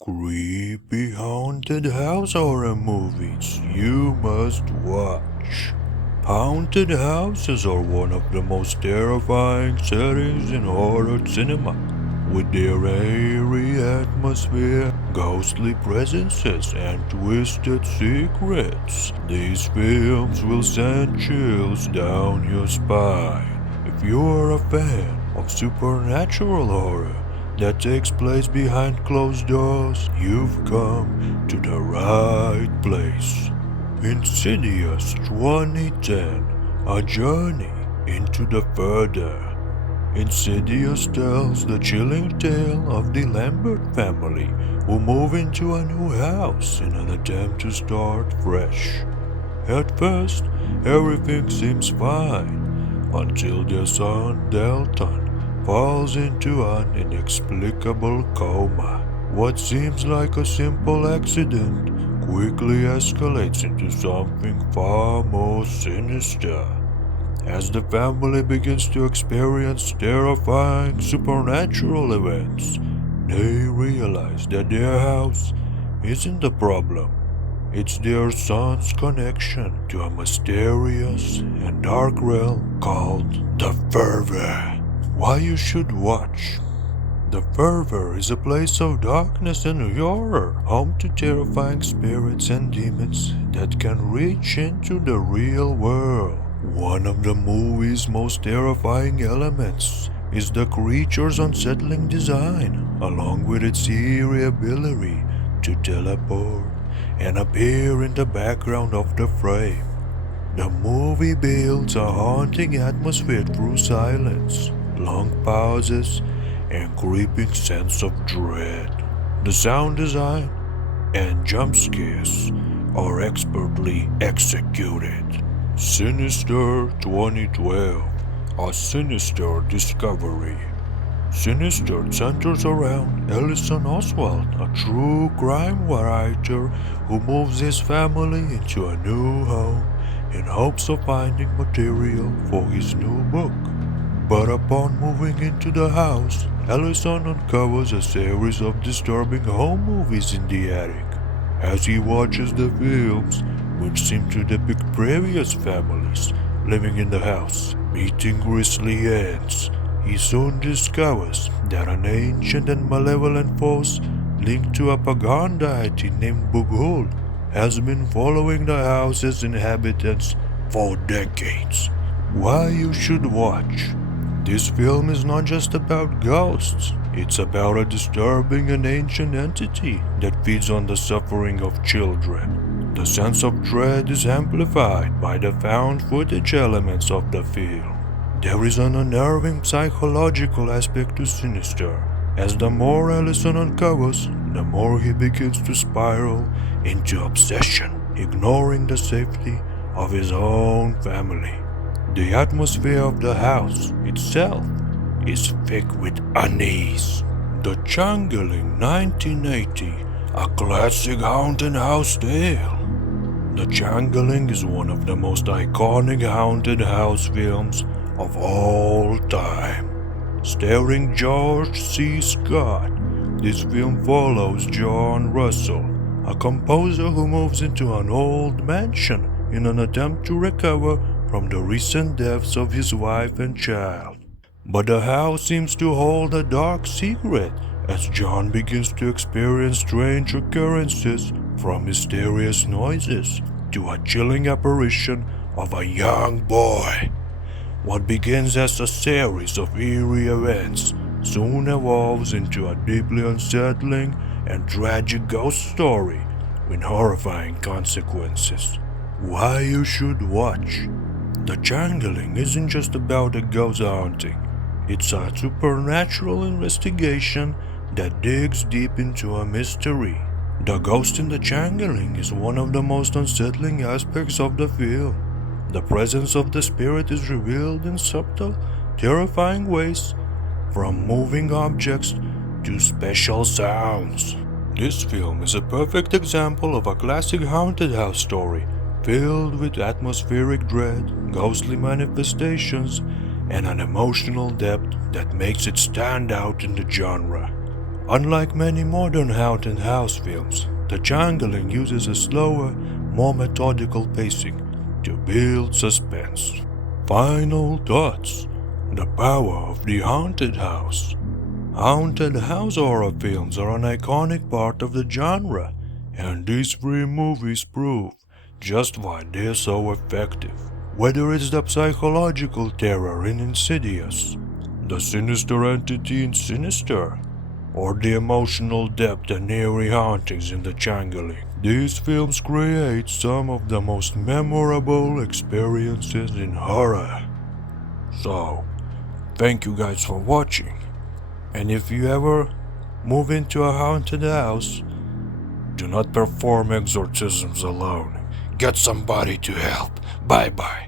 Creepy haunted house horror movies you must watch. Haunted houses are one of the most terrifying settings in horror cinema. With their eerie atmosphere, ghostly presences, and twisted secrets, these films will send chills down your spine. If you are a fan of supernatural horror that takes place behind closed doors, you've come to the right place. Insidious 2010, a journey into the further. Insidious tells the chilling tale of the Lambert family who move into a new house in an attempt to start fresh. At first, everything seems fine until their son Delton falls into an inexplicable coma. What seems like a simple accident quickly escalates into something far more sinister. As the family begins to experience terrifying supernatural events, they realize that their house isn't the problem. It's their son's connection to a mysterious and dark realm called the Fervor. Why you should watch. The Fervor is a place of darkness and horror, home to terrifying spirits and demons that can reach into the real world. One of the movie's most terrifying elements is the creature's unsettling design, along with its eerie ability to teleport and appear in the background of the frame. The movie builds a haunting atmosphere through silence, long pauses, and creeping sense of dread. The sound design and jump scares are expertly executed. Sinister 2012, a sinister discovery. Sinister centers around Ellison Oswald, a true crime writer who moves his family into a new home in hopes of finding material for his new book. But upon moving into the house, Ellison uncovers a series of disturbing home movies in the attic. As he watches the films, which seem to depict previous families living in the house, meeting grisly ends, he soon discovers that an ancient and malevolent force linked to a pagan deity named Bughuul has been following the house's inhabitants for decades. Why you should watch. This film is not just about ghosts, it's about a disturbing and ancient entity that feeds on the suffering of children. The sense of dread is amplified by the found footage elements of the film. There is an unnerving psychological aspect to Sinister. As the more Ellison uncovers, the more he begins to spiral into obsession, ignoring the safety of his own family. The atmosphere of the house itself is thick with unease. The Changeling 1980, a classic haunted house tale. The Changeling is one of the most iconic haunted house films of all time. Starring George C. Scott, this film follows John Russell, a composer who moves into an old mansion in an attempt to recover from the recent deaths of his wife and child. But the house seems to hold a dark secret as John begins to experience strange occurrences, from mysterious noises to a chilling apparition of a young boy. What begins as a series of eerie events soon evolves into a deeply unsettling and tragic ghost story with horrifying consequences. Why you should watch. The Changeling isn't just about a ghost haunting. It's a supernatural investigation that digs deep into a mystery. The ghost in the Changeling is one of the most unsettling aspects of the film. The presence of the spirit is revealed in subtle, terrifying ways, from moving objects to special sounds. This film is a perfect example of a classic haunted house story, filled with atmospheric dread, ghostly manifestations, and an emotional depth that makes it stand out in the genre. Unlike many modern haunted house films, The Changeling uses a slower, more methodical pacing to build suspense. Final thoughts. The power of the haunted house. Haunted house horror films are an iconic part of the genre, and these three movies prove just why they're so effective. Whether it's the psychological terror in Insidious, the sinister entity in Sinister, or the emotional depth and eerie hauntings in The Changeling, these films create some of the most memorable experiences in horror. So, thank you guys for watching. And if you ever move into a haunted house, do not perform exorcisms alone. Get somebody to help. Bye bye.